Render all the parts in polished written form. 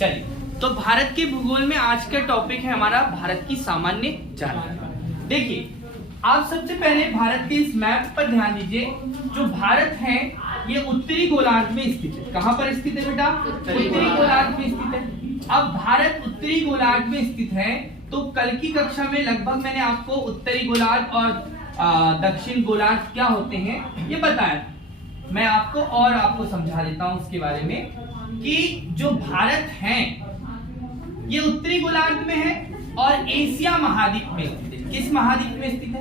चलिए, तो भारत के भूगोल में आज का टॉपिक है हमारा भारत की सामान्य जानकारी। देखिए, आप सबसे पहले भारत के इस मैप पर ध्यान दीजिए। जो भारत है ये उत्तरी गोलार्ध में स्थित है। कहां पर स्थित है बेटा? उत्तरी गोलार्ध में स्थित है। अब भारत उत्तरी गोलार्ध में स्थित है, तो कल की कक्षा में लगभग मैंने आपको उत्तरी गोलार्ध और दक्षिण गोलार्ध क्या होते हैं ये बताया। मैं आपको समझा देता हूं उसके बारे में कि जो भारत है ये उत्तरी गोलार्ध में है और एशिया महाद्वीप में स्थित है। किस महाद्वीप में स्थित है?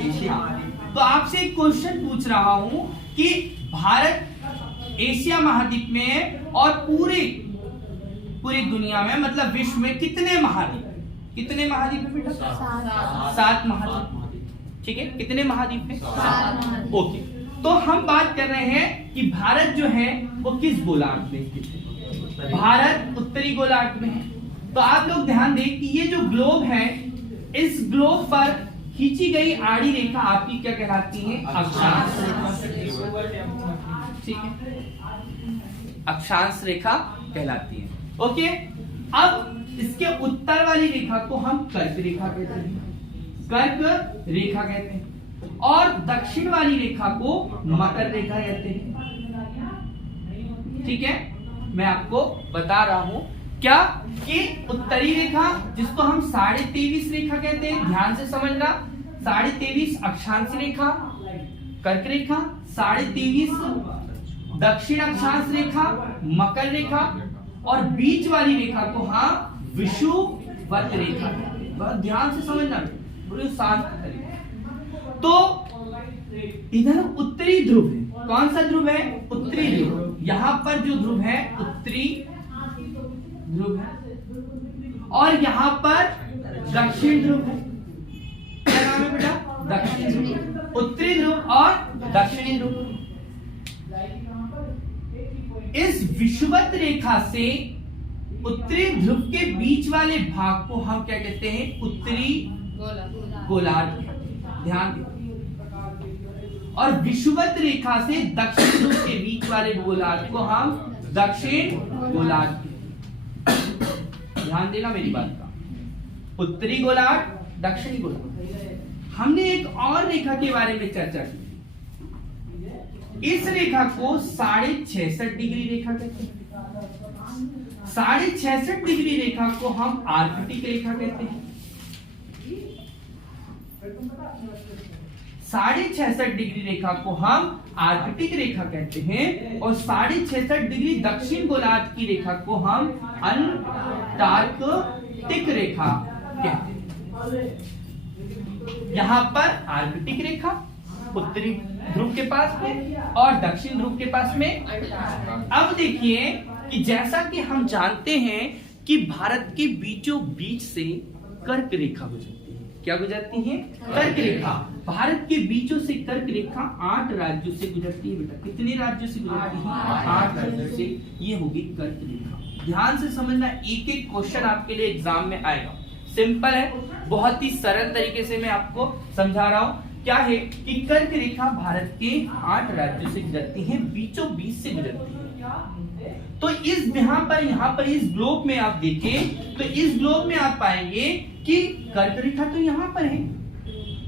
एशिया। तो आपसे एक क्वेश्चन पूछ रहा हूं कि भारत एशिया महाद्वीप में है और पूरी दुनिया में मतलब विश्व में कितने महाद्वीप है बेटा? 7 महाद्वीप। ठीक है, कितने महाद्वीप में? 7। ओके, तो हम बात कर रहे हैं कि भारत जो है वो किस गोलार्ध में स्थित है? भारत उत्तरी गोलार्ध में है। तो आप लोग ध्यान दें कि ये जो ग्लोब है, इस ग्लोब पर खींची गई आड़ी रेखा आपकी क्या कहलाती है? अक्षांश रेखा। ठीक है, अक्षांश रेखा कहलाती है। ओके, अब इसके उत्तर वाली रेखा को हम कर्क रेखा कहते हैं, कर्क रेखा कहते हैं, और दक्षिण वाली रेखा को मकर रेखा कहते हैं। ठीक है, मैं आपको बता रहा हूं क्या कि उत्तरी रेखा जिसको हम 23.5 रेखा कहते हैं, ध्यान से समझना, 23.5 अक्षांश रेखा कर्क रेखा, 23.5 दक्षिण अक्षांश रेखा मकर रेखा, और बीच वाली रेखा को हम विषुवत रेखा कहते हैं। बहुत ध्यान से समझना, बड़े शांत तरीके। तो इधर उत्तरी ध्रुव है। कौन सा ध्रुव है? उत्तरी ध्रुव। यहाँ पर जो ध्रुव है उत्तरी ध्रुव है, और यहाँ पर दक्षिण ध्रुव है। क्या नाम है बेटा? दक्षिण ध्रुव। उत्तरी ध्रुव और दक्षिणी ध्रुव। इस विषुवत रेखा से उत्तरी ध्रुव के बीच वाले भाग को हम क्या कहते हैं? उत्तरी गोलार्ध। ध्यान दें, और विषुवत रेखा से दक्षिण ध्रुव के बीच वाले गोलार्ध को हम दक्षिण गोलार्ध। ध्यान देना मेरी बात का। उत्तरी गोलार्ध, दक्षिणी गोलार्ध। हमने एक और रेखा के बारे में चर्चा की। इस रेखा को 66.5 डिग्री रेखा कहते हैं। 66.5 डिग्री रेखा को हम आर्कटिक रेखा कहते हैं। 66.5 डिग्री रेखा को हम आर्कटिक रेखा कहते हैं, और 66.5 डिग्री दक्षिण गोलार्ध की रेखा को हम अंटार्कटिक रेखा कहते हैं। यहां पर आर्कटिक रेखा उत्तरी ध्रुव के पास में और दक्षिण ध्रुव के पास में। अब देखिए कि जैसा कि हम जानते हैं कि भारत के बीचों बीच से कर्क रेखा गुजरती है। क्या गुजरती है? कर्क रेखा। भारत के बीचों से कर्क रेखा 8 राज्यों से गुजरती है बेटा। कितने राज्यों से गुजरती है? 8 राज्यों से। ये होगी कर्क रेखा। ध्यान से समझना, एक एक क्वेश्चन आपके लिए एग्जाम में आएगा। सिंपल है, बहुत ही सरल तरीके से मैं आपको समझा रहा हूं। क्या है कि कर्क रेखा भारत के 8 राज्यों से गुजरती है, बीचों बीच से गुजरती है। तो इस यहाँ पर इस ग्लोब में आप देखें तो इस ग्लोब में आप पाएंगे कि कर्क रेखा तो यहाँ पर है।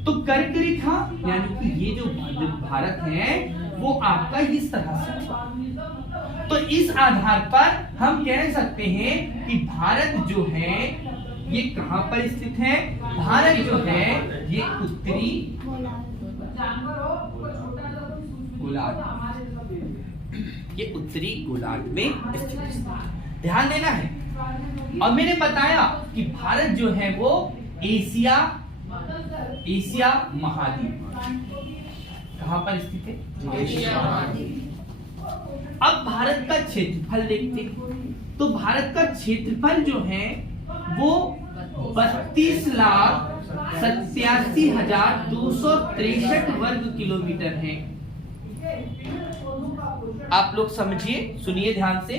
तो कर्क रेखा यानी कि ये जो भारत है वो आपका इस तरह से। तो इस आधार पर हम कह सकते हैं कि भारत जो है ये कहां पर स्थित है? भारत जो है ये उत्तरी गोलार्ध, ये उत्तरी गोलार्ध में स्थित है। ध्यान देना है। और मैंने बताया कि भारत जो है वो एशिया महाद्वीप कहां पर स्थित है? एशिया महाद्वीप। अब भारत का क्षेत्रफल देखते हैं। तो भारत का क्षेत्रफल जो है वो 32,87,263 वर्ग किलोमीटर है। आप लोग समझिए, सुनिए ध्यान से।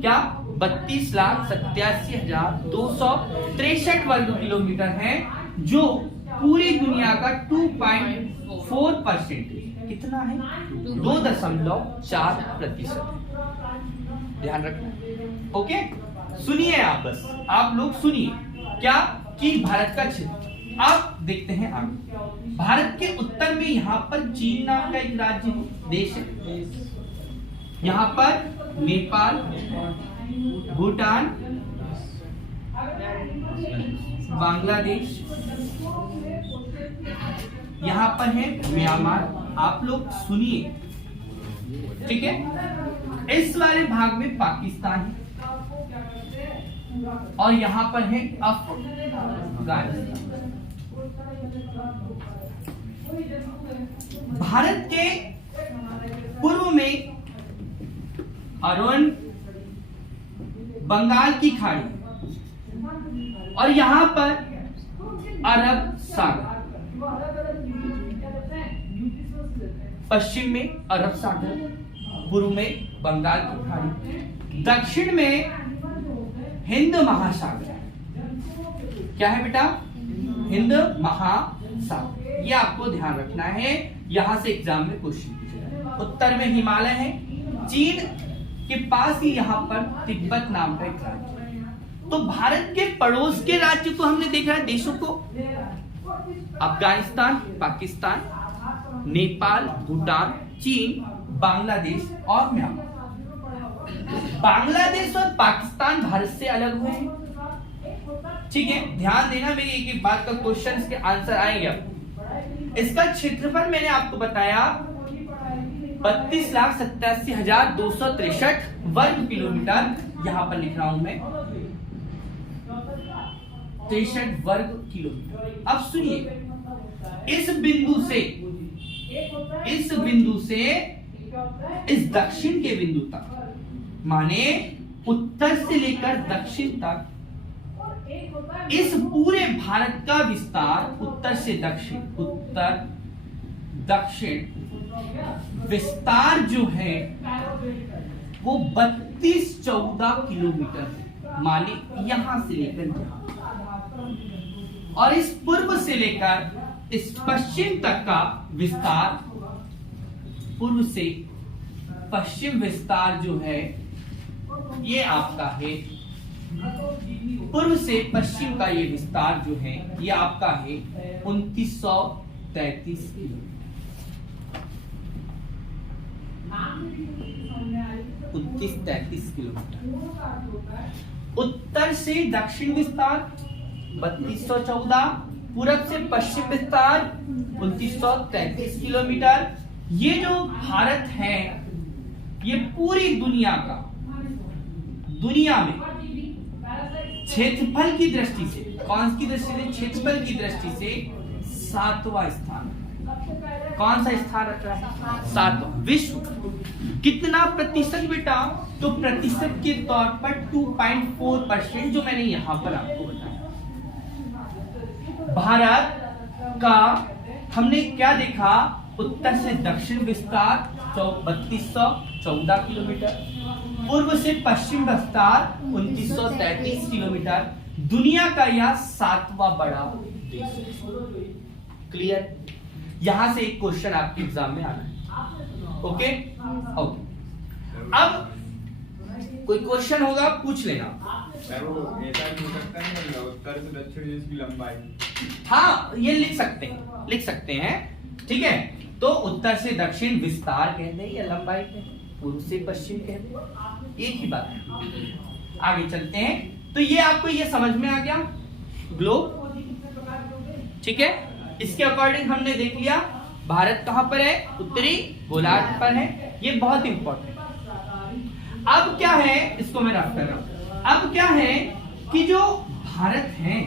क्या? 32,87,263 वर्ग किलोमीटर है, जो पूरी दुनिया का 2.4% है। कितना है? 2.4% ध्यान रखना। ओके, सुनिए आप, बस आप लोग सुनिए क्या कि भारत का क्षेत्र। अब देखते हैं आगे। भारत के उत्तर में यहाँ पर चीन नाम का एक राज्य है, देश है। यहाँ पर नेपाल, भूटान, बांग्लादेश, यहाँ पर है म्यांमार। आप लोग सुनिए, ठीक है। इस वाले भाग में पाकिस्तान है और यहाँ पर है अफगानिस्तान। भारत के पूर्व में अरवन, बंगाल की खाड़ी और यहाँ पर अरब सागर। पश्चिम में अरब सागर, पूर्व में बंगाल की खाड़ी, दक्षिण में हिंद महासागर। क्या है बेटा? हिंद महासागर। ये आपको ध्यान रखना है, यहां से एग्जाम में क्वेश्चन पूछेगा। उत्तर में हिमालय है, चीन के पास ही यहाँ पर तिब्बत नाम का एक राज्य है। तो भारत के पड़ोस के राज्य को हमने देखा है, देशों को, अफगानिस्तान, पाकिस्तान, नेपाल, भूटान, चीन, बांग्लादेश और म्यांमार। बांग्लादेश और पाकिस्तान भारत से अलग हुए हैं, ठीक है। ध्यान देना मेरी एक एक बात का, क्वेश्चन के आंसर आएंगे। इसका क्षेत्रफल मैंने आपको बताया 32,87,263 वर्ग किलोमीटर। यहां पर लिख रहा हूं मैं 63 वर्ग किलोमीटर। अब सुनिए, इस बिंदु से इस दक्षिण के बिंदु तक, माने उत्तर से लेकर दक्षिण तक, इस पूरे भारत का विस्तार उत्तर से दक्षिण, उत्तर दक्षिण विस्तार जो है वो 32-14 किलोमीटर है, माने यहां से लेकर यहां। और इस पूर्व से लेकर इस पश्चिम तक का विस्तार, पूर्व से पश्चिम विस्तार जो है ये आपका है, पूर्व से पश्चिम का ये विस्तार जो है ये आपका है 2933 किलोमीटर। 2933 किलोमीटर। उत्तर से दक्षिण विस्तार 3214, पूरब से पश्चिम विस्तार 2933 किलोमीटर। ये जो भारत है ये पूरी दुनिया में क्षेत्रफल की दृष्टि से, कौन की दृष्टि से? क्षेत्रफल की दृष्टि से 7वां स्थान। कौन सा स्थान रख रहा है? 7वां। विश्व कितना प्रतिशत बेटा? तो प्रतिशत के तौर पर 2.4%, जो मैंने यहां पर आपको बताया। भारत का हमने क्या देखा? उत्तर से दक्षिण विस्तार 3214 किलोमीटर, पूर्व से पश्चिम विस्तार 2933 किलोमीटर। दुनिया का यह 7वां बड़ा देश। क्लियर? यहां से एक क्वेश्चन आपके एग्जाम में आना है। ओके? ओके। अब कोई क्वेश्चन होगा पूछ लेना। ऐसा भी हो सकता है उत्तर से दक्षिण इसकी लंबाई। हाँ, ये लिख सकते हैं, ठीक है। तो उत्तर से दक्षिण विस्तार कहते हैं या लंबाई कहते हैं, पूर्व से पश्चिम कहते हैं, एक ही बात है। आगे चलते हैं। तो ये आपको ये समझ में आ गया ग्लोब, ठीक है। इसके अकॉर्डिंग हमने देख लिया भारत कहां पर है, उत्तरी गोलार्ध पर है। ये बहुत इंपॉर्टेंट। अब क्या है, इसको मैं रख कर रहा हूं। अब क्या है कि जो भारत है,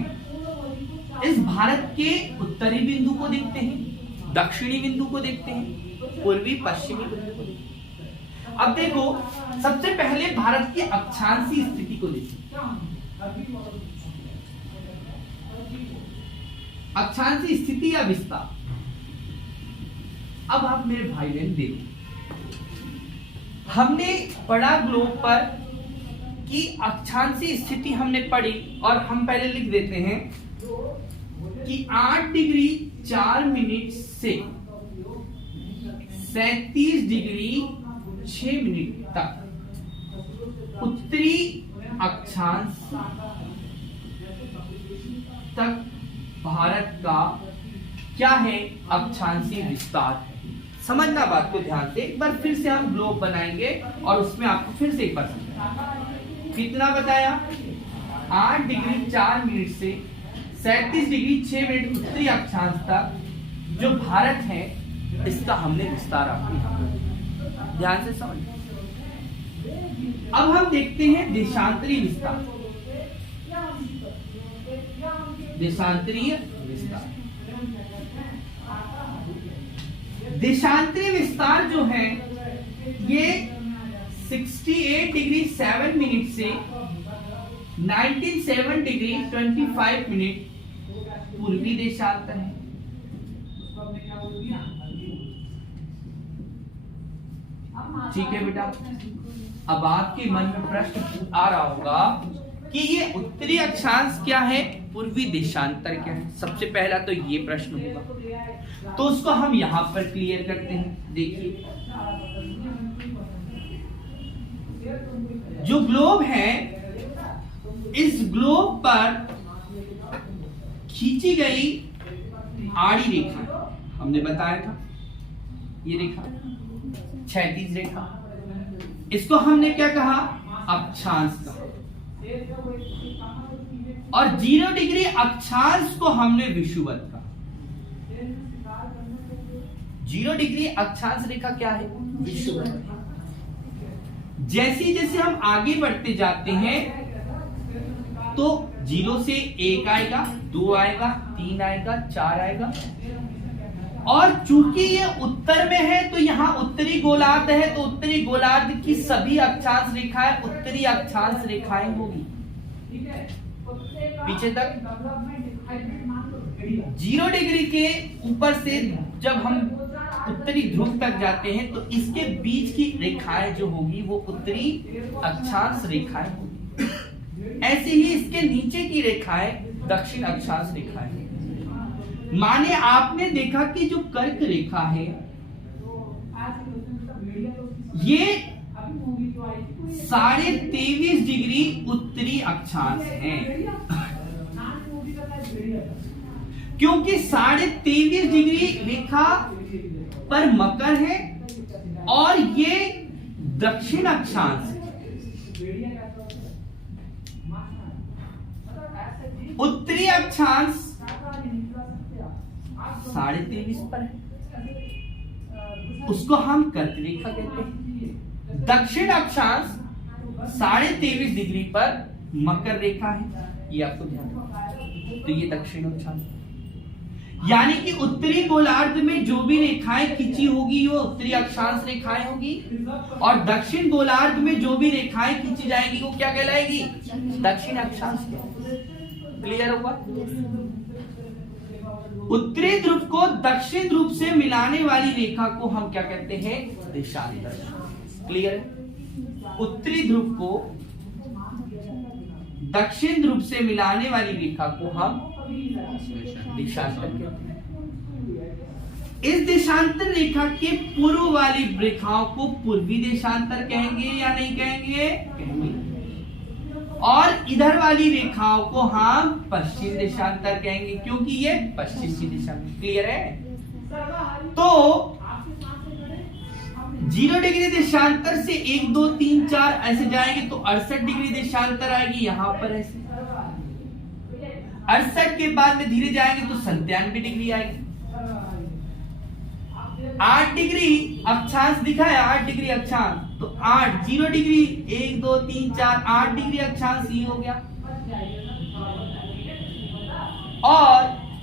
इस भारत के उत्तरी बिंदु को देखते हैं, दक्षिणी बिंदु को देखते हैं, पूर्वी पश्चिमी बिंदु को देखते हैं। अब देखो, सबसे पहले भारत की अक्षांशीय स्थिति को देखिए। अक्षांशीय स्थिति या विस्तार। अब आप मेरे भाई बहन देखो, हमने पढ़ा ग्लोब पर कि अक्षांशीय स्थिति हमने पढ़ी, और हम पहले लिख देते हैं कि 8 डिग्री 4 मिनट से 37 डिग्री 6 मिनट तक उत्तरी अक्षांश तक भारत का क्या है, अक्षांशीय विस्तार है। समझना बात को ध्यान से। एक बार फिर से हम ग्लोब बनाएंगे और उसमें आपको फिर से एक बार समझाएंगे। कितना बताया, 8 डिग्री 4 मिनट से 37 डिग्री 6 मिनट उत्तरी अक्षांश तक जो भारत है इसका हमने विस्तार आपको ध्यान से समझ। अब हम देखते हैं देशांतरीय विस्तार। देशांतरीय विस्तार, देशांतरीय विस्तार जो है ये 68 डिग्री 7 मिनट से 97 डिग्री 25 मिनट पूर्वी देशांतर है। ठीक है बेटा, अब आपके मन में प्रश्न आ रहा होगा कि ये उत्तरी अक्षांश क्या है, पूर्वी देशांतर क्या है। सबसे पहला तो ये प्रश्न होगा, तो उसको हम यहां पर क्लियर करते हैं। देखिए जो ग्लोब है, इस ग्लोब पर खींची गई आड़ी रेखा, हमने बताया था ये रेखा क्षैतिज रेखा, इसको हमने क्या कहा, अक्षांश कहा। और 0 डिग्री अक्षांश को हमने विषुवत कहा। 0 डिग्री अक्षांश रेखा क्या है, विषुवत। जैसे जैसे हम आगे बढ़ते जाते हैं तो 0 से 1 आएगा, 2 आएगा, 3 आएगा, 4 आएगा। और चूंकि ये उत्तर में है तो यहाँ उत्तरी गोलार्ध है, तो उत्तरी गोलार्ध की सभी अक्षांश रेखाएं उत्तरी अक्षांश रेखाएं होगी पीछे तक। 0 डिग्री के ऊपर से जब हम उत्तरी ध्रुव तक जाते हैं तो इसके बीच की रेखाएं जो होगी वो उत्तरी अक्षांश रेखाएं होगी। ऐसे ही इसके नीचे की रेखाएं दक्षिण अक्षांश रेखाएं। माने आपने देखा कि जो कर्क रेखा है ये 23.5 डिग्री उत्तरी अक्षांश है, क्योंकि 23.5 डिग्री रेखा पर मकर है और ये दक्षिण अक्षांश है। उत्तरी अक्षांश 23.5 पर है, उसको हम कर्क रेखा कहते हैं। दक्षिण अक्षांश 23.5 डिग्री पर मकर रेखा है, ये आपको ध्यान रखना। तो ये दक्षिण अक्षांश, यानी कि उत्तरी गोलार्ध में जो भी रेखाएं खींची होगी वो उत्तरी अक्षांश रेखाएं होगी, और दक्षिण गोलार्ध में जो भी रेखाएं खींची जाएगी वो क्या कहलाएगी, दक्षिण अक्षांश। क्लियर होगा। उत्तरी ध्रुव को दक्षिण ध्रुव से मिलाने वाली रेखा को हम क्या कहते हैं, देशांतर। क्लियर है। उत्तरी ध्रुव को दक्षिण ध्रुव से मिलाने वाली रेखा को हम देशांतर कहते हैं। इस देशांतर रेखा के पूर्व वाली रेखाओं को पूर्वी देशांतर कहेंगे या नहीं कहेंगे, कहेंगे। और इधर वाली रेखाओं को हम पश्चिम देशांतर कहेंगे, क्योंकि ये पश्चिम की दिशा में। क्लियर है। तो 0 डिग्री देशांतर से 1 2 3 4 ऐसे जाएंगे तो 68 डिग्री देशांतर आएगी यहां पर ऐसे। 68 के बाद में धीरे जाएंगे तो 97 डिग्री आएगी। 8 डिग्री अक्षांश दिखाया, 8 डिग्री अक्षांश, तो 8 0 डिग्री 1 2 3 4 8 डिग्री अक्षांश ये हो गया। और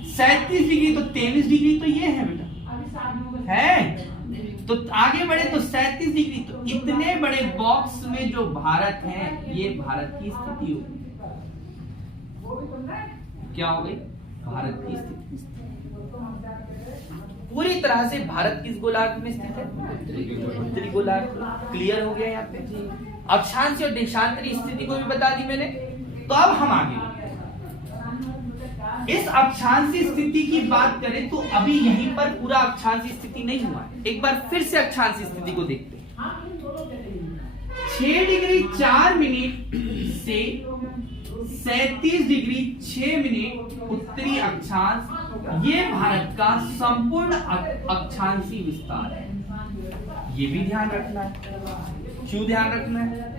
37 डिग्री तो 23 डिग्री तो ये है बेटा, है। तो आगे बढ़े तो 37 डिग्री, तो इतने बड़े बॉक्स में जो भारत है ये भारत की स्थिति होगी। क्या हो गई, भारत की स्थिति। पूरी तरह से भारत किस गोलार्ध में स्थित है, उत्तरी गोलार्ध। क्लियर हो गया यहाँ पे। अक्षांश और देशांतरी स्थिति को भी बता दी मैंने। तो अब हम आगे इस अक्षांशीय स्थिति की बात करें तो अभी यहीं पर पूरा अक्षांशीय स्थिति नहीं हुआ है। एक बार फिर से अक्षांशीय स्थिति को देखते हैं। 6 डिग्री 4 मिनट से 37 डिग्री 6 मिनट उत्तरी अक्षांश, ये भारत का संपूर्ण अक्षांशीय विस्तार है। ये भी ध्यान रखना है। क्यों ध्यान रखना है?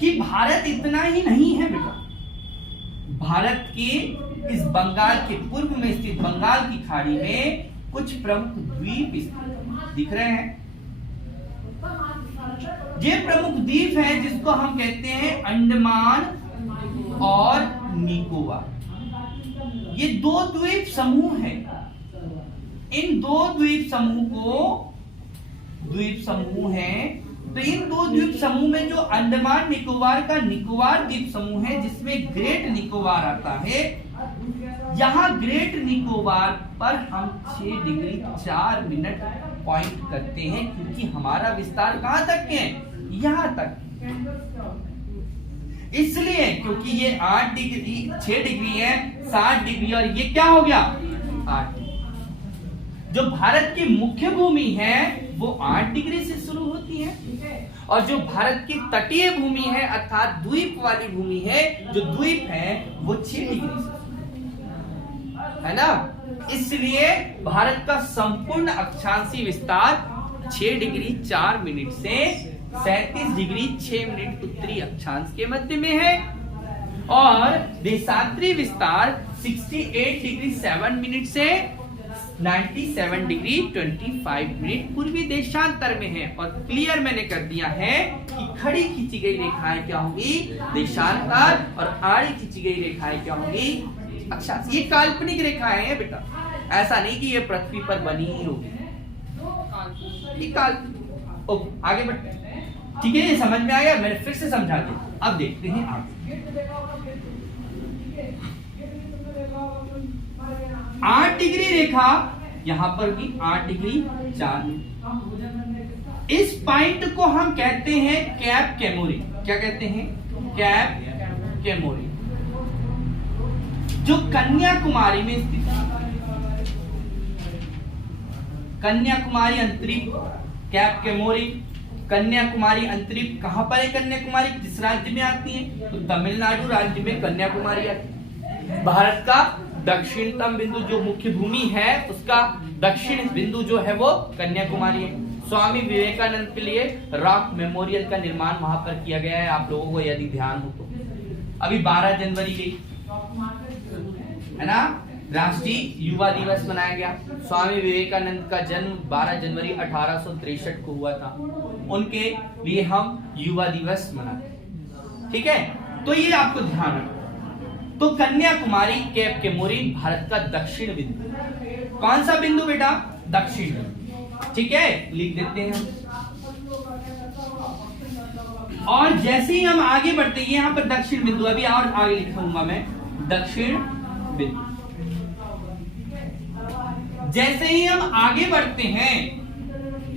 कि भारत इतना ही नहीं है बेटा, भारत के इस बंगाल के पूर्व में स्थित बंगाल की खाड़ी में कुछ प्रमुख द्वीप दिख रहे हैं। ये प्रमुख द्वीप है जिसको हम कहते हैं अंडमान और निकोबार। ये दो द्वीप समूह हैं। इन दो द्वीप समूह हैं। तो इन दो द्वीप समूह में जो अंडमान निकोबार का निकोबार द्वीप समूह है, जिसमें ग्रेट निकोबार आता है, यहां ग्रेट निकोबार पर हम 6 डिग्री 4 मिनट पॉइंट करते हैं, क्योंकि हमारा विस्तार कहां तक है? यहां तक। इसलिए क्योंकि ये 8 डिग्री 6 डिग्री है, 7 डिग्री, और ये क्या हो गया? 8 डिग्री। जो भारत की मुख्य भूमि है वो 8 डिग्री से शुरू होती है, और जो भारत की तटीय भूमि है अर्थात द्वीप वाली भूमि है, जो द्वीप है वो 6 डिग्री से, है ना। इसलिए भारत का संपूर्ण अक्षांशीय विस्तार 6 डिग्री 4 मिनट से 37 डिग्री 6 मिनट उत्तरी अक्षांश के मध्य में है, और देशांतरी विस्तार 68 डिग्री 7 मिनट से 97 डिग्री 25 मिनट पूर्वी देशांतर में है। और क्लियर मैंने कर दिया है कि खड़ी खींची गई रेखाएं क्या होंगी? देशांतर, और आड़ी खींची गई रेखाएं क्या होंगी? अक्षांश। ये काल्पनिक रेखाएं हैं बेटा, ऐसा नहीं कि ये पृथ्वी पर बनी ही होगी, ये काल्पनिक। ओके, आगे बढ़ते हैं। ठीक है, ये समझ में आ गया? मैंने फिर से समझा दिया। अब देखते हैं आगे। 8 डिग्री रेखा यहां पर भी 8 डिग्री 4 मिनट। इस पॉइंट को हम कहते हैं कैप कैमोरी। क्या कहते हैं? कैप कैमोरी, जो कन्याकुमारी में स्थित है। कन्याकुमारी अंतरिक्ष, कैप कैमोरी, कन्याकुमारी अंतरिक्ष। कहां पर है कन्याकुमारी? किस राज्य में आती है? तो तमिलनाडु राज्य में कन्याकुमारी आती है। भारत का दक्षिणतम बिंदु, जो मुख्य भूमि है उसका दक्षिण बिंदु जो है वो कन्याकुमारी है। स्वामी विवेकानंद के लिए रॉक मेमोरियल का निर्माण वहां पर किया गया है, आप लोगों को यदि ध्यान हो तो। अभी 12 जनवरी गई है ना, राष्ट्रीय युवा दिवस मनाया गया। स्वामी विवेकानंद का जन्म 12 जनवरी 1863 को हुआ था। उनके लिए हम युवा दिवस मनाते। ठीक है, तो ये आपको ध्यान रखना। तो कन्याकुमारी, कैप कैमोरी भारत का दक्षिण बिंदु। कौन सा बिंदु बेटा? दक्षिण। ठीक है, लिख देते हैं। और जैसे ही हम आगे बढ़ते हैं, यहां पर दक्षिण बिंदु, अभी और आगे लिखूंगा मैं दक्षिण बिंदु। जैसे ही हम आगे बढ़ते हैं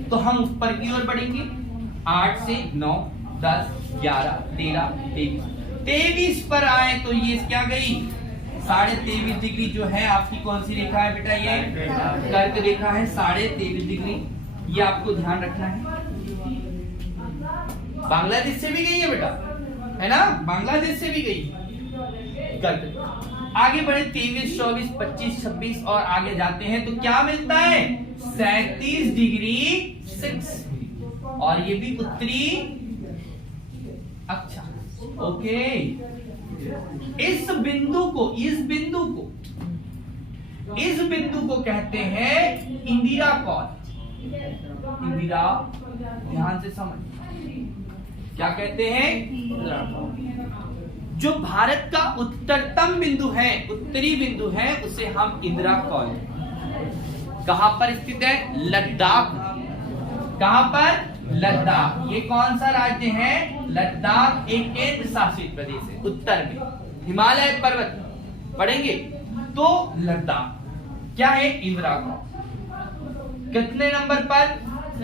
तो हम ऊपर की ओर बढ़ेंगे। 8 से 9, 10, 11, 13, 23 पर आए तो ये क्या गई? 23.5 डिग्री जो है आपकी कौन सी रेखा है बेटा? ये कर्क रेखा है, 23.5 डिग्री। ये आपको ध्यान रखना है। बांग्लादेश से भी गई है बेटा, है ना, बांग्लादेश से भी गई कर्क। आगे बढ़े 23, 24, 25, 26 और आगे जाते हैं तो क्या मिलता है? 37 डिग्री 6, और ये भी उत्तरी अक्षांश। ओके, इस बिंदु को कहते हैं इंदिरा कॉल। इंदिरा, ध्यान से समझ, क्या कहते हैं? इंदिरा कॉल। जो भारत का उत्तरतम बिंदु है, उत्तरी बिंदु है, उसे हम इंदिरा कॉल। कहां पर स्थित है? लद्दाख। कहां पर? लद्दाख। ये कौन सा राज्य है? लद्दाख एक केंद्र शासित प्रदेश है उत्तर में, हिमालय पर्वत पढ़ेंगे तो लद्दाख। क्या है? इंदिरा कॉल। कितने नंबर पर?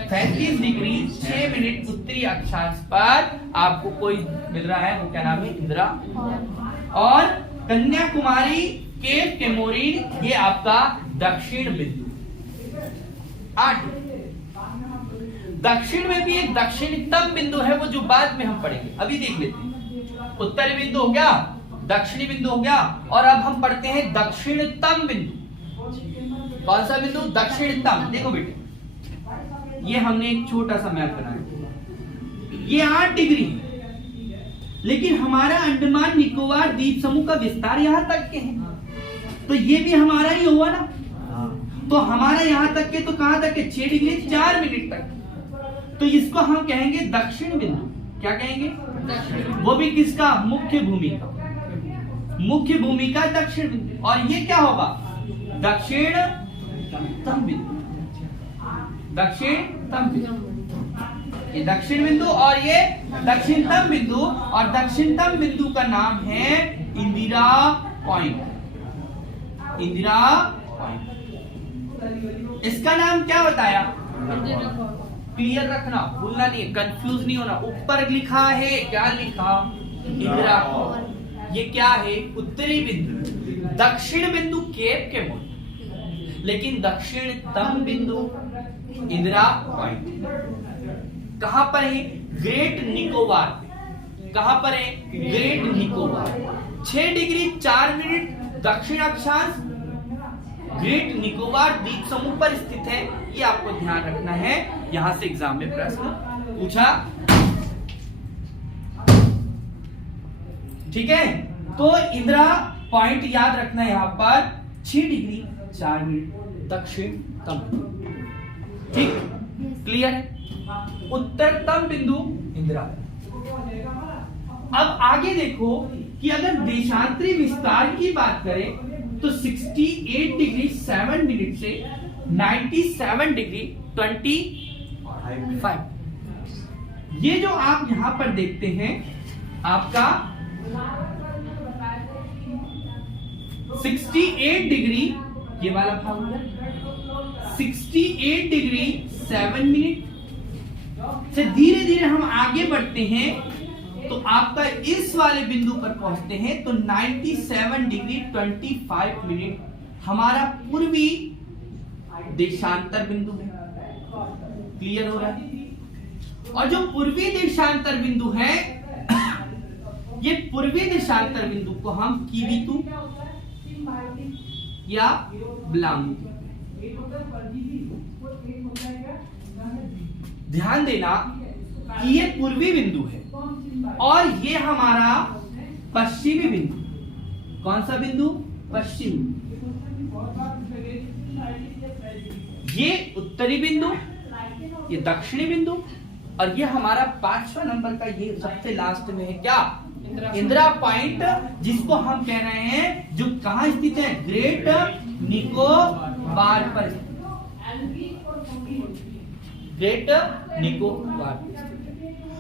35 डिग्री 6 मिनट उत्तरी अक्षांश पर आपको कोई मिल रहा है, वो क्या नाम है? इंदिरा। और कन्याकुमारी, केप कैमोरी, ये आपका दक्षिण बिंदु। 8 दक्षिण में भी एक दक्षिणतम बिंदु है, वो जो बाद में हम पढ़ेंगे। अभी देख लेते हैं। उत्तरी बिंदु हो गया, दक्षिणी बिंदु हो गया, और अब हम पढ़ते हैं दक्षिणतम बिंदु। कौन सा बिंदु? दक्षिणतम। देखो बेटे, ये हमने एक छोटा सा मैप बनाया, ये 8 डिग्री है, लेकिन हमारा अंडमान निकोबार द्वीप समूह का विस्तार यहां तक के है, तो ये भी हमारा ही हुआ ना। तो हमारा यहां तक के तो कहां तक है? 6 डिग्री 4 मिनट तक। तो इसको हम कहेंगे दक्षिण बिंदु। क्या कहेंगे? दक्षिण। वो भी किसका? मुख्य भूमि का। मुख्य भूमि का दक्षिण बिंदु। और ये क्या होगा? दक्षिणतम बिंदु। दक्षिणतम बिंदु, ये दक्षिण बिंदु और ये दक्षिणतम बिंदु, और दक्षिणतम बिंदु का नाम है इंदिरा पॉइंट। इंदिरा पॉइंट, इसका नाम क्या बताया? क्लियर रखना, भूलना नहीं, कंफ्यूज नहीं होना। ऊपर लिखा है, क्या लिखा? इंदिरा पॉइंट। ये क्या है? उत्तरी बिंदु। दक्षिण बिंदु केप के मोड़, लेकिन दक्षिणतम बिंदु इंदिरा पॉइंट कहां पर है? ग्रेट निकोबार। कहां पर है? ग्रेट निकोबार। 6 डिग्री 4 मिनट दक्षिण अक्षांश ग्रेट निकोबार द्वीप समूह पर स्थित है। ये आपको ध्यान रखना है, यहां से एग्जाम में प्रश्न पूछा। ठीक है, तो इंदिरा पॉइंट याद रखना है, यहां पर 6 डिग्री 4 मिनट दक्षिणतम। ठीक, क्लियर है? उत्तरतम बिंदु इंदिरा। अब आगे देखो कि अगर देशांतरी विस्तार की बात करें तो 68 डिग्री 7 मिनट से 97 डिग्री 25। ये जो आप यहां पर देखते हैं, आपका 68 डिग्री, ये वाला भाग हो गया 68 डिग्री 7 मिनट से धीरे धीरे हम आगे बढ़ते हैं, तो आपका इस वाले बिंदु पर पहुंचते हैं तो 97 डिग्री 25 मिनट हमारा पूर्वी देशांतर बिंदु है। क्लियर हो रहा है? और जो पूर्वी देशांतर बिंदु है, ये पूर्वी देशांतर बिंदु को हम कीवीतु या ब्लांगू। ध्यान देना कि ये पूर्वी बिंदु है और ये हमारा पश्चिमी बिंदु। कौन सा बिंदु? पश्चिमी। ये उत्तरी बिंदु, ये दक्षिणी बिंदु, और ये हमारा 5वां नंबर का ये सबसे लास्ट में है क्या? इंदिरा पॉइंट, जिसको हम कह रहे हैं, जो कहां स्थित है? ग्रेट निकोबार पर। ग्रेट निकोबार,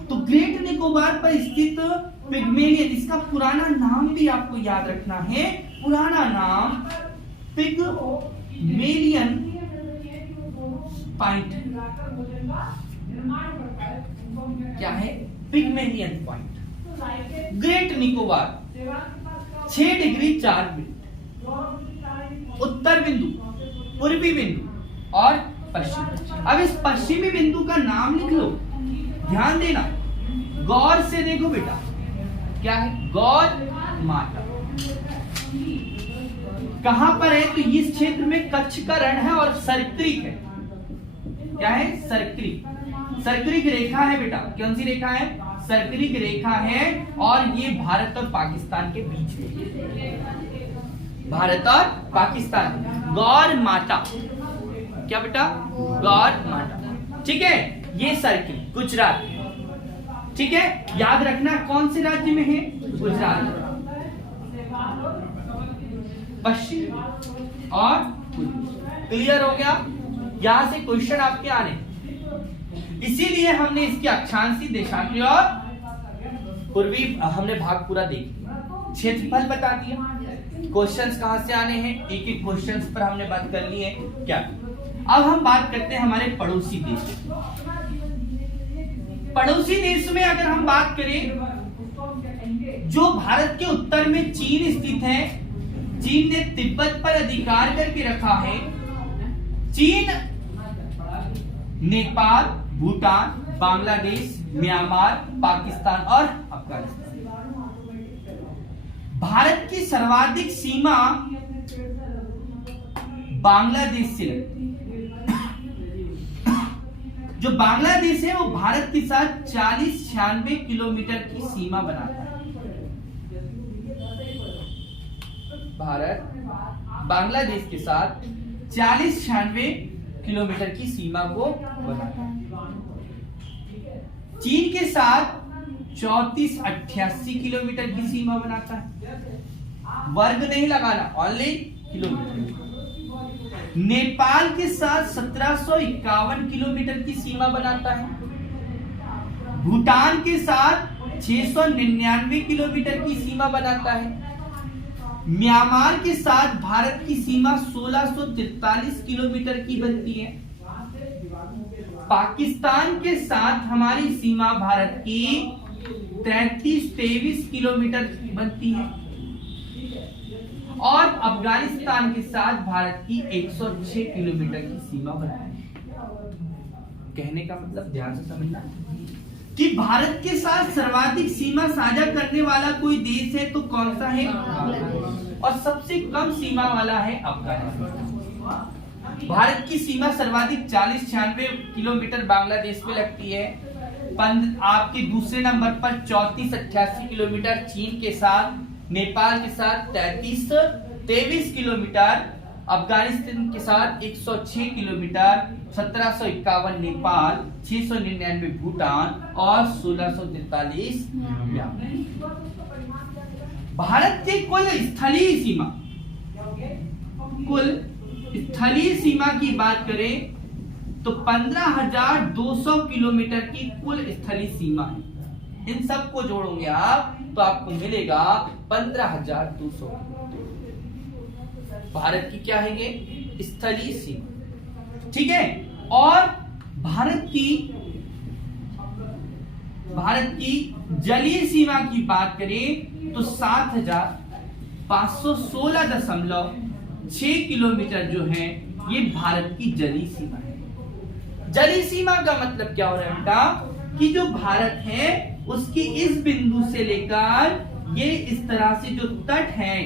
तो ग्रेट निकोबार पर स्थित पिग्मेलियन, इसका पुराना नाम भी आपको याद रखना है। पुराना नाम पिग्मेलियन पॉइंट। क्या है? Pygmalion point. Great Nicobar 6 degree 4 minute उत्तर बिंदु, पूर्वी बिंदु और पश्चिम। अब इस पश्चिमी बिंदु का नाम लिख लो, ध्यान देना, गौर से देखो बेटा, क्या है? गौर माता। कहां पर है? तो इस क्षेत्र में कच्छ का रण है और सर्करिक है। क्या है? सर्करिक। सर्करिक रेखा है बेटा। कौन सी रेखा है? सर्करिक रेखा है, और ये भारत और पाकिस्तान के बीच में। भारत और पाकिस्तान। गौर माता। क्या बेटा? गौर माता। ठीक है, ये सर्किल गुजरात, ठीक है, याद रखना कौन से राज्य में है? गुजरात। पश्चिम और पूर्वी। क्लियर हो गया? यहां से क्वेश्चन आपके आने, इसीलिए हमने इसकी अक्षांशी, देशांतरी और पूर्वी हमने भाग पूरा देख लिया, क्षेत्रफल बता दिया, क्वेश्चंस कहां से आने हैं, एक एक क्वेश्चंस पर हमने बात कर ली है। क्या अब हम बात करते हैं हमारे पड़ोसी देश। पड़ोसी देश में अगर हम बात करें, जो भारत के उत्तर में चीन स्थित है, चीन ने तिब्बत पर अधिकार करके रखा है। चीन नेपाल, भूटान, बांग्लादेश, म्यांमार, पाकिस्तान और अफगानिस्तान। सर्वाधिक सीमा बांग्लादेश से लगती है। जो बांग्लादेश है वो भारत के साथ 40-96 किलोमीटर की सीमा बनाता है। भारत बांग्लादेश के साथ 40-96 किलोमीटर की सीमा को बनाता है। चीन के साथ 34-88 किलोमीटर की सीमा बनाता है। वर्ग नहीं लगाना, ओनली किलोमीटर। नेपाल के साथ 1751 किलोमीटर की सीमा बनाता है। भूटान के साथ 699 किलोमीटर की सीमा बनाता है। म्यांमार के साथ भारत की सीमा 1643 किलोमीटर की बनती है। पाकिस्तान के साथ हमारी सीमा भारत की 33-23 किलोमीटर बनती है। और अफगानिस्तान के साथ भारत की 106 किलोमीटर की सीमा बनती है। कहने का मतलब ध्यान से समझना कि भारत के साथ सर्वाधिक सीमा साझा करने वाला कोई देश है तो कौन सा है? और सबसे कम सीमा वाला है अफगानिस्तान। भारत की सीमा सर्वाधिक 40-96 किलोमीटर बांग्लादेश में लगती है। आपके दूसरे नंबर पर 34-88 किलोमीटर चीन के साथ, नेपाल के साथ 33-23 किलोमीटर, अफगानिस्तान के साथ 106 किलोमीटर, 1751 नेपाल, 699 भूटान और 1643 म्यांमार। भारत की कुल स्थलीय सीमा की बात करें तो 15,200 किलोमीटर की कुल स्थलीय सीमा है। इन सब को जोड़ोगे आप तो आपको मिलेगा 15,200। भारत की क्या है ये? स्थलीय सीमा। ठीक है। और भारत की जलीय सीमा की बात करें तो 7,516.6 किलोमीटर जो है ये भारत की जलीय सीमा है। जलीय सीमा का मतलब क्या हो रहा है बेटा? कि जो भारत है उसकी इस बिंदु से लेकर ये इस तरह से जो तट है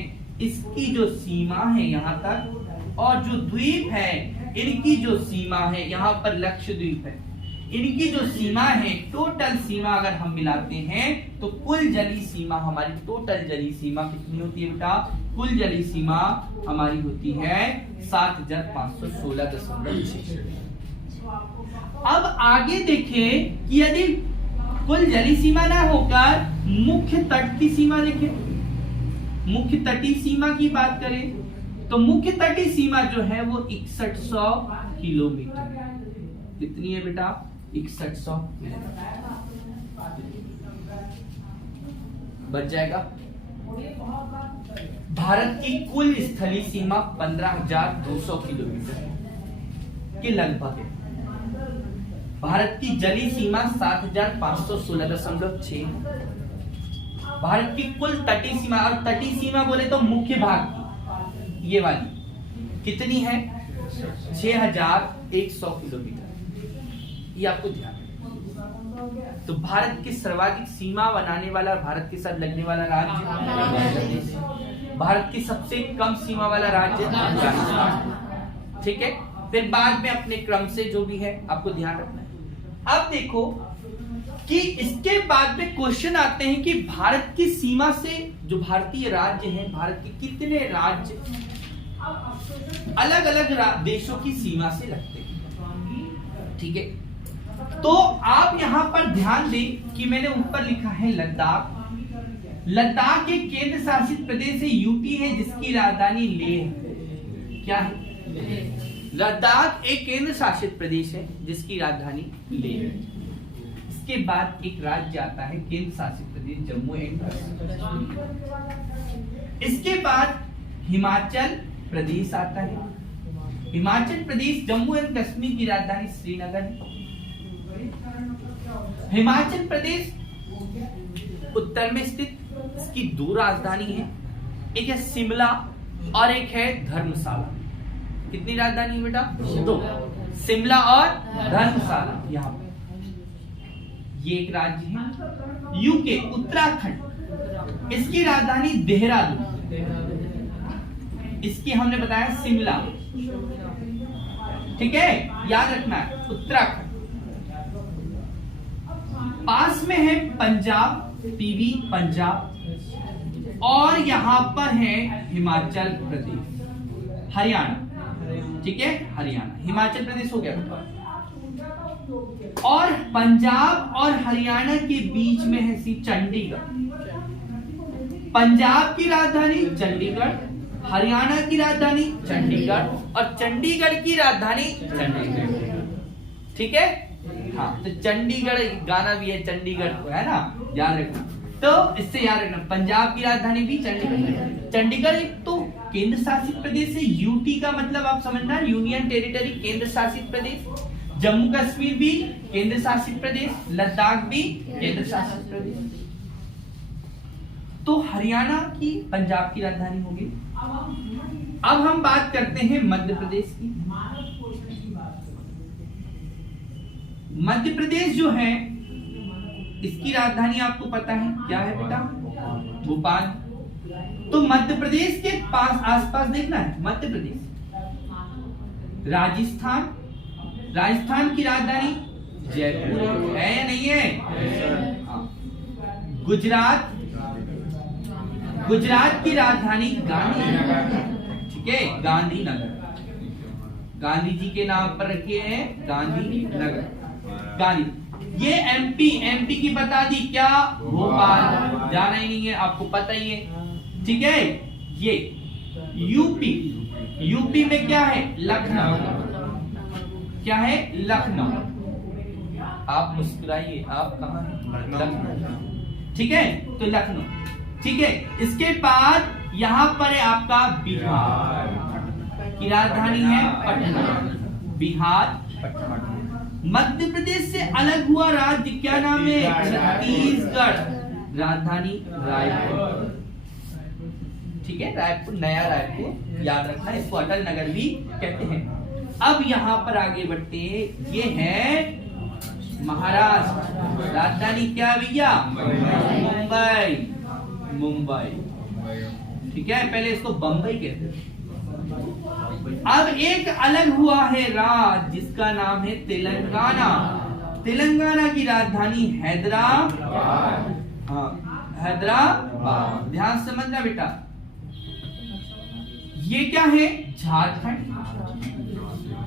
इसकी जो सीमा है यहाँ तक, और जो द्वीप है इनकी जो सीमा है यहाँ पर लक्षद्वीप है, इनकी जो सीमा है टोटल सीमा अगर हम मिलाते हैं तो कुल जलीय सीमा हमारी टोटल जलीय सीमा कितनी होती है बेटा? कुल जलीय सीमा हमारी होती है 7,516.6। अब आगे देखें कि यदि कुल जलीय सीमा ना होकर मुख्य तट की सीमा देखें, मुख्य तटीय सीमा की बात करें तो मुख्य तटीय सीमा जो है वो 6100 किलोमीटर। कितनी है बेटा? 6100 बच जाएगा। भारत की कुल स्थलीय सीमा 15,200 किलोमीटर के लगभग है। भारत की जलीय सीमा 7,516.6। भारत की कुल तटीय सीमा, और तटीय सीमा बोले तो मुख्य भाग की ये वाली कितनी है? 6,100 किलोमीटर। ये आपको ध्यान है। तो भारत की सर्वाधिक सीमा बनाने वाला, भारत के साथ लगने वाला राज्य बांग्लादेश। भारत की सबसे कम सीमा वाला राज्य अफगानिस्तान। ठीक है। फिर बाद में अपने क्रम से जो भी है आपको ध्यान रखना है। अब देखो कि इसके बाद में क्वेश्चन आते हैं कि भारत की सीमा से जो भारतीय राज्य हैं, भारत के कितने राज्य अलग अलग देशों की सीमा से लगते हैं। ठीक है। तो आप यहां पर ध्यान दें कि मैंने ऊपर लिखा है लद्दाख। लद्दाख एक केंद्र शासित प्रदेश है, यूटी है, जिसकी राजधानी लेह है। क्या है? लद्दाख एक केंद्र शासित प्रदेश है जिसकी राजधानी लेह है। इसके बाद एक राज्य आता है केंद्र शासित प्रदेश जम्मू एंड कश्मीर। इसके बाद हिमाचल प्रदेश आता है। हिमाचल प्रदेश जम्मू एंड कश्मीर की राजधानी श्रीनगर है। हिमाचल प्रदेश उत्तर में स्थित, इसकी दो राजधानी है, एक है शिमला और एक है धर्मशाला। कितनी राजधानी है बेटा? दो, शिमला और धर्मशाला। यहाँ पर ये एक राज्य है। यूके उत्तराखंड, इसकी राजधानी देहरादून। इसकी हमने बताया शिमला, ठीक है, याद रखना है। उत्तराखंड, पास में है पंजाब, पीवी पंजाब, और यहां पर है हिमाचल प्रदेश, हरियाणा, ठीक है, हरियाणा, हिमाचल प्रदेश हो गया बेटा। और पंजाब और हरियाणा के बीच में है सी चंडीगढ़। पंजाब की राजधानी चंडीगढ़, हरियाणा की राजधानी चंडीगढ़, और चंडीगढ़ की राजधानी चंडीगढ़, ठीक है। हाँ, तो चंडीगढ़ गाना भी है चंडीगढ़ को, है ना, याद रखना। तो इससे याद रखना, पंजाब की राजधानी भी चंडीगढ़। चंडीगढ़ एक तो केंद्र शासित प्रदेश है, यूटी का मतलब आप समझना, यूनियन टेरिटरी, केंद्र शासित प्रदेश। जम्मू कश्मीर भी केंद्र शासित प्रदेश, लद्दाख भी केंद्र शासित प्रदेश। तो हरियाणा की पंजाब की राजधानी होगी। अब हम बात करते हैं मध्य प्रदेश की। मध्य प्रदेश जो है, इसकी राजधानी आपको पता है क्या है बेटा? भोपाल। तो मध्य प्रदेश के पास आसपास देखना है, मध्य प्रदेश, राजस्थान, राजस्थान की राजधानी जयपुर है या नहीं है? गुजरात, गुजरात की राजधानी गांधीनगर, ठीक है, गांधीनगर, गांधी जी के नाम पर रखे हैं गांधीनगर, गांधी। ये एमपी, एमपी की बता दी क्या? भोपाल, जाना ही नहीं है, आपको पता ही है, ठीक है। ये यूपी, यूपी में क्या है? लखनऊ, क्या है? लखनऊ। आप मुस्कुराइए, आप कहां हैं? लखनऊ, ठीक है, तो लखनऊ, ठीक है। इसके बाद यहां पर है आपका बिहार की राजधानी है पटना, बिहार, पटना। मध्य प्रदेश से अलग हुआ राज्य क्या नाम है? छत्तीसगढ़, राजधानी रायपुर, ठीक है, रायपुर, नया रायपुर, याद रखना, इसको अटल नगर भी कहते हैं। अब यहां पर आगे बढ़ते, ये है महाराष्ट्र, राजधानी क्या भैया? मुंबई, मुंबई, ठीक है, पहले इसको बंबई कहते थे। अब एक अलग हुआ है राज्य जिसका नाम है तेलंगाना। तेलंगाना की राजधानी हैदराबाद, हाँ, हैदराबाद, ध्यान से समझना बेटा। ये क्या है? झारखंड,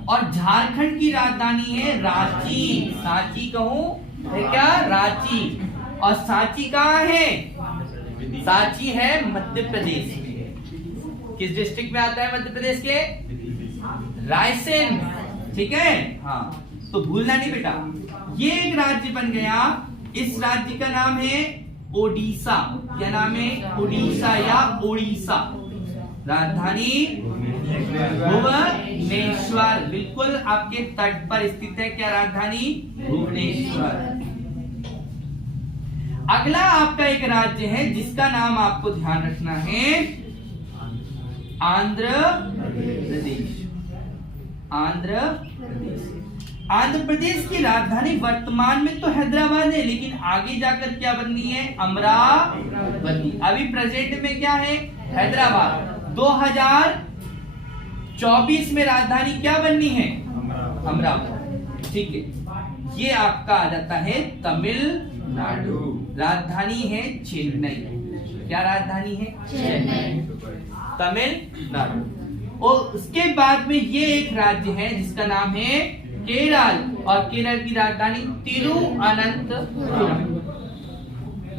और झारखंड की राजधानी है रांची, सांची कहूं है क्या? रांची। और सांची कहाँ है? सांची है मध्य प्रदेश में। किस डिस्ट्रिक्ट में आता है मध्य प्रदेश के? रायसेन, ठीक है, हाँ, तो भूलना नहीं बेटा। ये एक राज्य बन गया, इस राज्य का नाम है ओडिशा। क्या नाम है? ओडिशा या ओडिशा, राजधानी भुवनेश्वर, बिल्कुल आपके तट पर स्थित है। क्या राजधानी? भुवनेश्वर। अगला आपका एक राज्य है जिसका नाम आपको ध्यान रखना है, आंध्र प्रदेश, आंध्र प्रदेश। आंध्र प्रदेश की राजधानी वर्तमान में तो हैदराबाद है, लेकिन आगे जाकर क्या बननी है? अमरावती। अभी प्रेजेंट में क्या है? हैदराबाद। 2024 में राजधानी क्या बननी है? अमरावती, ठीक है। ये आपका आ जाता है तमिलनाडु, राजधानी है चेन्नई। क्या राजधानी है? चेन्नई, तमिलनाडु। और उसके बाद में ये एक राज्य है जिसका नाम है केरल, और केरल की राजधानी तिरुअनंतपुरम।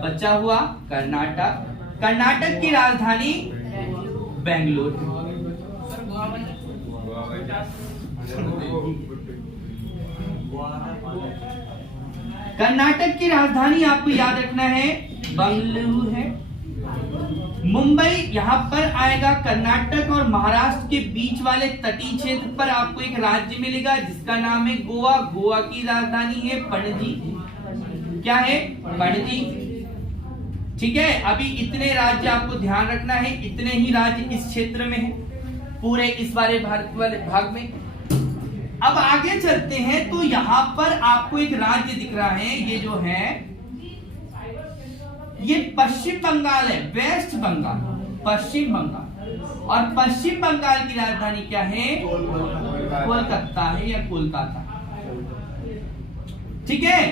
बचा हुआ कर्नाटक, कर्नाटक की राजधानी बेंगलुरु। कर्नाटक की राजधानी आपको याद रखना है बेंगलुरु है। मुंबई यहाँ पर आएगा। कर्नाटक और महाराष्ट्र के बीच वाले तटीय क्षेत्र पर आपको एक राज्य मिलेगा जिसका नाम है गोवा। गोवा की राजधानी है पणजी। क्या है? पणजी, ठीक है। अभी इतने राज्य आपको ध्यान रखना है, इतने ही राज्य इस क्षेत्र में है, पूरे इस वाले भारत वाले भाग में। अब आगे चलते हैं तो यहां पर आपको एक राज्य दिख रहा है, ये जो है ये पश्चिम बंगाल है, वेस्ट बंगाल, पश्चिम बंगाल। और पश्चिम बंगाल की राजधानी क्या है? कोलकाता है या कोलकाता। ठीक है,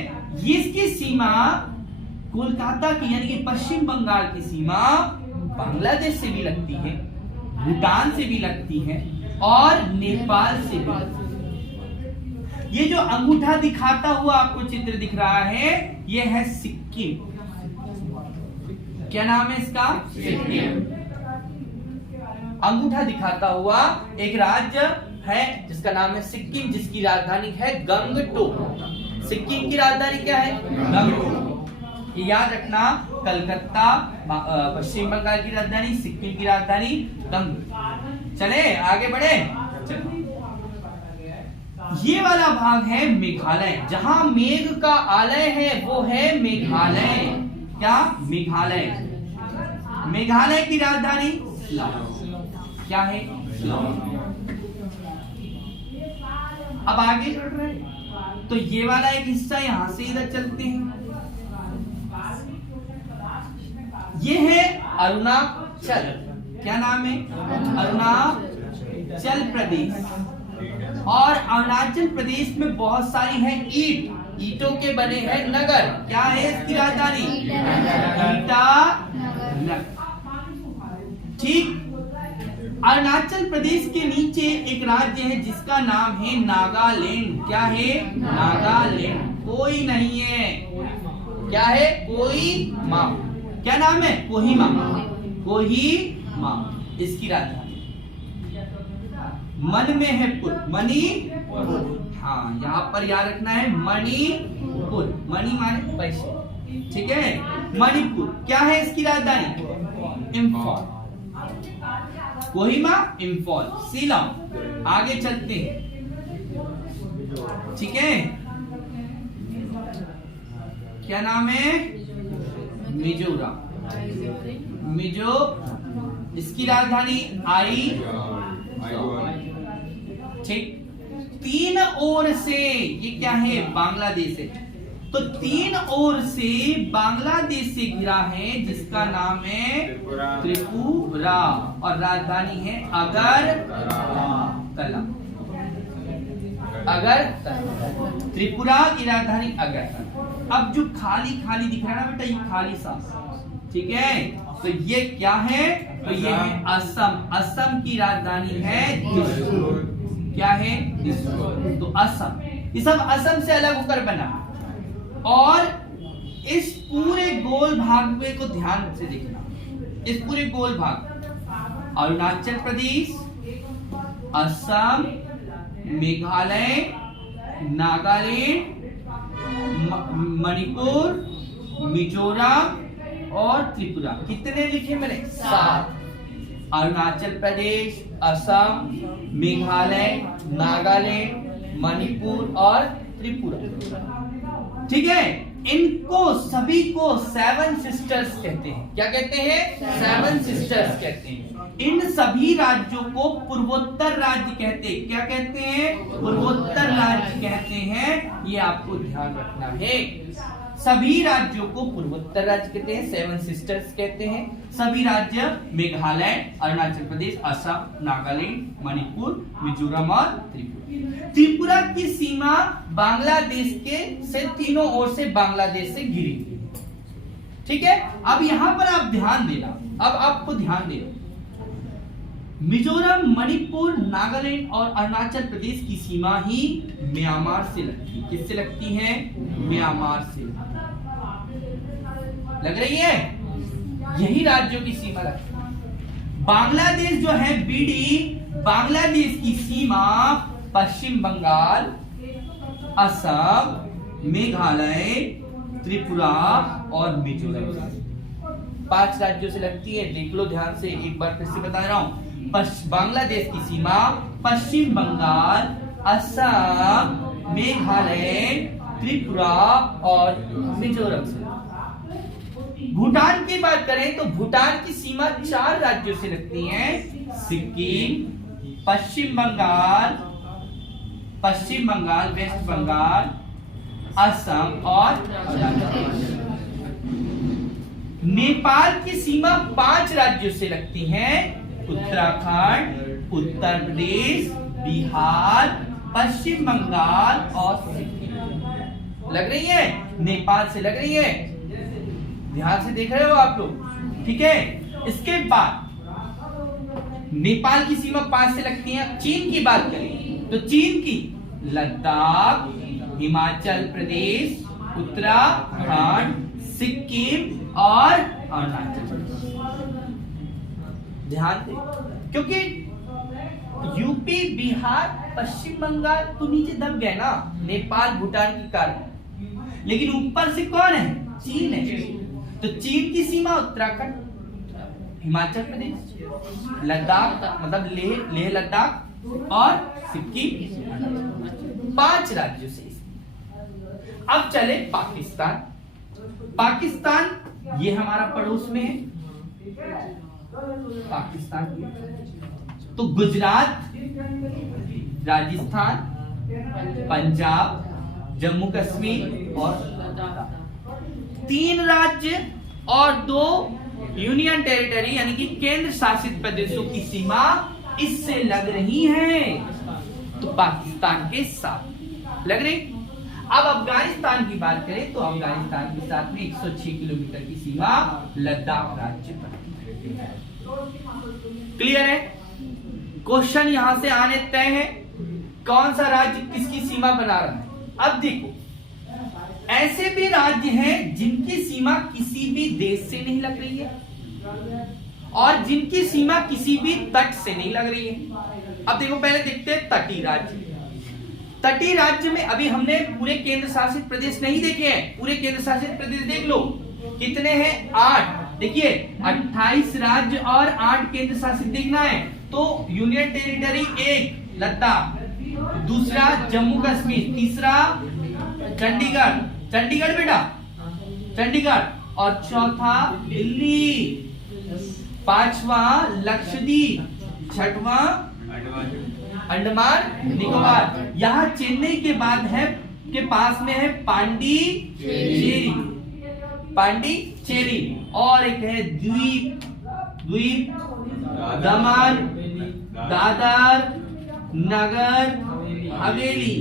इसकी सीमा कोलकाता की यानी कि पश्चिम बंगाल की सीमा बांग्लादेश से भी लगती है, भूटान से भी लगती है और नेपाल से भी लगती है। ये जो अंगूठा दिखाता हुआ आपको चित्र दिख रहा है, ये है सिक्किम। क्या नाम है इसका? सिक्किम। अंगूठा दिखाता हुआ एक राज्य है जिसका नाम है सिक्किम, जिसकी राजधानी है गंगटोक। सिक्किम की राजधानी क्या है? गंगटोक। ये याद रखना, कलकत्ता पश्चिम बंगाल की राजधानी, सिक्किम की राजधानी गंगटोक। चले आगे बढ़े। ये वाला भाग है मेघालय, जहां मेघ का आलय है वो है मेघालय। क्या? मेघालय। मेघालय की राजधानी क्या है? अब आगे बढ़ रहे हैं तो ये वाला एक हिस्सा यहां से इधर चलते हैं। ये है अरुणाचल। क्या नाम है? अरुणाचल प्रदेश। और अरुणाचल प्रदेश में बहुत सारी है ईंटों के बने हैं नगर। क्या है इसकी राजधानी? ईटानगर। ठीक। अरुणाचल प्रदेश के नीचे एक राज्य है जिसका नाम है नागालैंड। क्या है? नागालैंड। कोई नहीं है। क्या है? कोहिमा। क्या नाम है? कोहिमा। कोहिमा इसकी राजधानी। मन में है पुर, मणिपुर। हाँ, यहाँ पर याद रखना है मणिपुर। मणि माने पैसे। ठीक है, मणिपुर। क्या है इसकी राजधानी? इम्फाल। कोहिमा, इम्फाल, शिलांग। आगे चलते हैं। ठीक है, क्या नाम है? मिजोरम। मिजो, इसकी राजधानी आई। ठीक। तीन ओर से ये क्या है? बांग्लादेश है। तो तीन ओर से बांग्लादेश से घिरा है जिसका नाम है त्रिपुरा और राजधानी है अगरतला। अगरतला। त्रिपुरा की राजधानी अगरतला। अब जो खाली खाली दिख रहा है ना बेटा, ये खाली सा, ठीक है, तो ये क्या है? तो ये है असम। असम की राजधानी है दिसपुर। क्या है? दिसपुर। तो असम, ये सब असम से अलग होकर बना। और इस पूरे गोल भाग में को ध्यान से देखना, इस पूरे गोल भाग अरुणाचल प्रदेश, असम, मेघालय, नागालैंड, मणिपुर, मिजोरम और त्रिपुरा। कितने लिखे मैंने? 7। अरुणाचल प्रदेश, असम, मेघालय, नागालैंड, मणिपुर और त्रिपुरा। ठीक है, इनको सभी को 7 सिस्टर्स कहते हैं। क्या कहते हैं? 7 सिस्टर्स कहते हैं। इन सभी राज्यों को पूर्वोत्तर राज्य कहते हैं। क्या कहते हैं? पूर्वोत्तर राज्य कहते हैं। ये आपको ध्यान रखना है। सभी राज्यों को पूर्वोत्तर राज्य कहते हैं, 7 सिस्टर्स कहते हैं। सभी राज्य मेघालय, अरुणाचल प्रदेश, असम, नागालैंड, मणिपुर, मिजोरम और त्रिपुरा। त्रिपुरा की सीमा बांग्लादेश के से तीनों ओर से बांग्लादेश से घिरी हुई है। ठीक है, अब यहां पर आप ध्यान देना, अब आपको ध्यान देना, मिजोरम, मणिपुर, नागालैंड और अरुणाचल प्रदेश की सीमा ही म्यांमार से लगती है। किससे लगती है? म्यांमार से लग रही है। यही राज्यों की सीमा लगती है। बांग्लादेश जो है बीडी, बांग्लादेश की सीमा पश्चिम बंगाल, असम, मेघालय, त्रिपुरा और मिजोरम 5 राज्यों से लगती है। देख लो ध्यान से, एक बार फिर से बता रहा हूं। बांग्लादेश की सीमा पश्चिम बंगाल, असम, मेघालय, त्रिपुरा और मिजोरम से। भूटान की बात करें तो भूटान की सीमा 4 राज्यों से लगती है। सिक्किम, पश्चिम बंगाल, वेस्ट बंगाल, असम और नेपाल की सीमा 5 राज्यों से लगती है। उत्तराखंड, उत्तर प्रदेश, बिहार, पश्चिम बंगाल और सिक्किम। लग रही है? नेपाल से लग रही है? ध्यान से देख रहे हो आप लोग? ठीक है। इसके बाद नेपाल की सीमा 5 से लगती है। चीन की बात करें तो चीन की लद्दाख, हिमाचल प्रदेश, उत्तराखंड, सिक्किम और अरुणाचल प्रदेश। ध्यान दे, क्योंकि यूपी, बिहार, पश्चिम बंगाल तो नीचे दब गए ना नेपाल, भूटान के कारण, लेकिन ऊपर से कौन है? चीन है। तो चीन की सीमा उत्तराखंड, हिमाचल प्रदेश, लद्दाख मतलब लेह लद्दाख और सिक्किम, 5 राज्यों से। अब चले पाकिस्तान। पाकिस्तान ये हमारा पड़ोस में है। पाकिस्तान तो गुजरात, राजस्थान, पंजाब, जम्मू कश्मीर और 3 राज्य और 2 यूनियन टेरिटरी यानी कि केंद्र शासित प्रदेशों की सीमा इससे लग रही है, तो पाकिस्तान के साथ लग रही। अब अफगानिस्तान की बात करें तो अफगानिस्तान के साथ में 106 किलोमीटर की सीमा लद्दाख राज्य पर। क्लियर है? क्वेश्चन यहां से आने तय है, कौन सा राज्य किसकी सीमा बना रहा है। अब देखो, ऐसे भी राज्य हैं जिनकी सीमा किसी भी देश से नहीं लग रही है और जिनकी सीमा किसी भी तट से नहीं लग रही है। अब देखो, पहले देखते हैं तटीय राज्य। तटीय राज्य में अभी हमने पूरे केंद्र शासित प्रदेश नहीं देखे हैं। पूरे केंद्र शासित प्रदेश देख लो, कितने हैं? 8। देखिए, 28 राज्य और 8 केंद्र शासित देखना है तो यूनियन टेरिटरी 1 लद्दाख, दूसरा जम्मू कश्मीर, तीसरा चंडीगढ़ बेटा, चंडीगढ़, और चौथा दिल्ली, 5वां लक्षद्वीप, छठवां अंडमान निकोबार। यहाँ चेन्नई के बाद है के पास में है पांडिचेरी और एक है द्वीप दमन, दादर, नगर हवेली।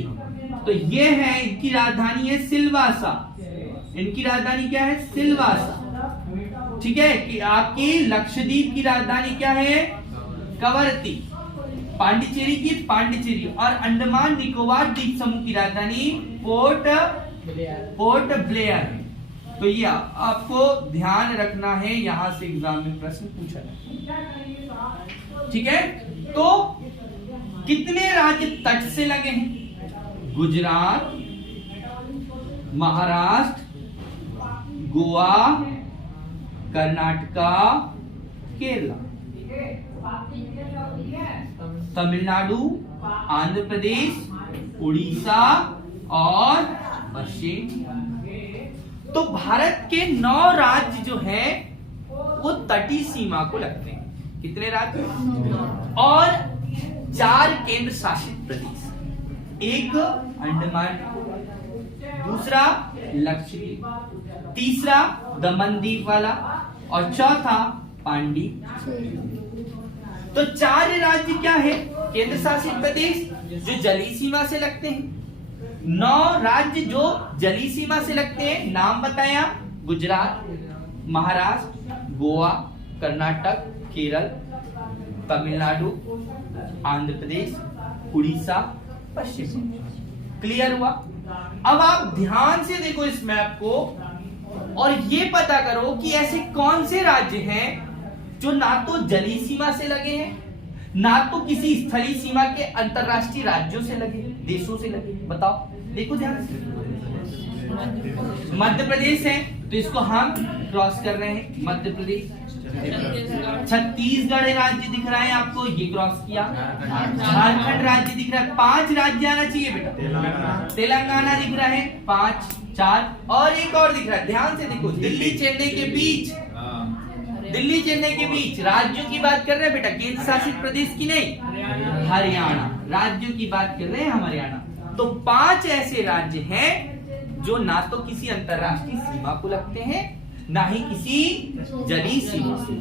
तो ये है, इनकी राजधानी है सिलवासा। इनकी राजधानी क्या है? सिलवासा। ठीक है। कि आपकी लक्षद्वीप की राजधानी क्या है? कवरत्ती। पांडिचेरी की पांडिचेरी और अंडमान निकोबार द्वीप समूह की राजधानी पोर्ट ब्लेयर। तो ये आपको ध्यान रखना है, यहां से एग्जाम में प्रश्न पूछा जाए। ठीक है। तो कितने राज्य तट से लगे हैं? गुजरात, महाराष्ट्र, गोवा, कर्नाटका, केरला, तमिलनाडु, आंध्र प्रदेश, उड़ीसा और पश्चिम। तो भारत के 9 राज्य जो है वो तटीय सीमा को लगते हैं। कितने राज्य? और 4 केंद्र शासित प्रदेश, एक अंडमान, दूसरा लक्षद्वीप, तीसरा दमन द्वीप वाला और चौथा पांडिचेरी। तो 4 राज्य क्या है? केंद्र शासित प्रदेश जो जलीय सीमा से लगते हैं। 9 राज्य जो जलीय सीमा से लगते हैं, नाम बताया? गुजरात, महाराष्ट्र, गोवा, कर्नाटक, केरल, तमिलनाडु, आंध्र प्रदेश, उड़ीसा, पश्चिम। क्लियर हुआ? अब आप ध्यान से देखो इस मैप को और ये पता करो कि ऐसे कौन से राज्य हैं जो ना तो जलीय सीमा से लगे हैं, ना तो किसी स्थलीय सीमा के अंतरराष्ट्रीय राज्यों से लगे, देशों से लगे। बताओ, देखो ध्यान से। मध्य प्रदेश है तो इसको हम क्रॉस कर रहे हैं, मध्य प्रदेश। छत्तीसगढ़ राज्य दिख रहा है आपको, ये क्रॉस किया। झारखंड राज्य दिख रहा है, 5 राज्य आना चाहिए बेटा। तेलंगाना दिख रहा है, 5, 4 और एक और दिख रहा है। ध्यान से देखो, दिल्ली चेन्नई के बीच, दिल्ली चेन्नई के बीच राज्यों की बात कर रहे हैं बेटा, केंद्र शासित प्रदेश की नहीं, हरियाणा। राज्यों की बात कर रहे हैं हम, हरियाणा। तो 5 ऐसे राज्य हैं जो ना तो किसी अंतरराष्ट्रीय सीमा को लगते हैं, ना ही किसी जलीय सीमा से।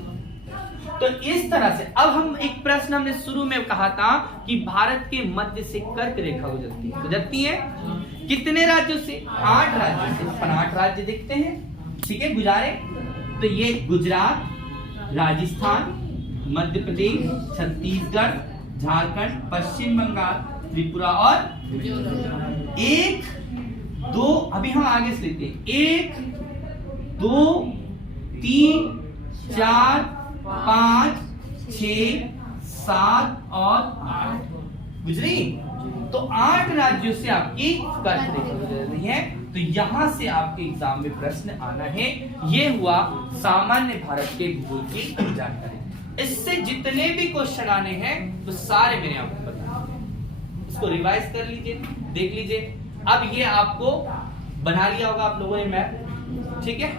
तो इस तरह से अब हम एक प्रश्न हमने शुरू में कहा था कि भारत के मध्य से कर्क रेखा गुजरती है कितने राज्यों से? 8 राज्यों से। अपन 8 राज्य देखते हैं, ठीक है, गुजारे। तो ये गुजरात, राजस्थान, मध्य प्रदेश, छत्तीसगढ़, झारखंड, पश्चिम बंगाल, त्रिपुरा और 1 2 अभी हम आगे से लेते हैं 1 2 3 4 5 6 7 और 8 गुजरी। तो 8 राज्यों से आपकी कर्क रेखा गुजर रही है। तो यहां से आपके एग्जाम में प्रश्न आना है। ये हुआ सामान्य भारत के भूगोल की जानकारी। इससे जितने भी क्वेश्चन आने हैं तो सारे मैंने आपको बता दिए। इसको रिवाइज कर लीजिए, देख लीजिए। अब ये आपको बना लिया होगा आप लोगों ने मैप, ठीक है।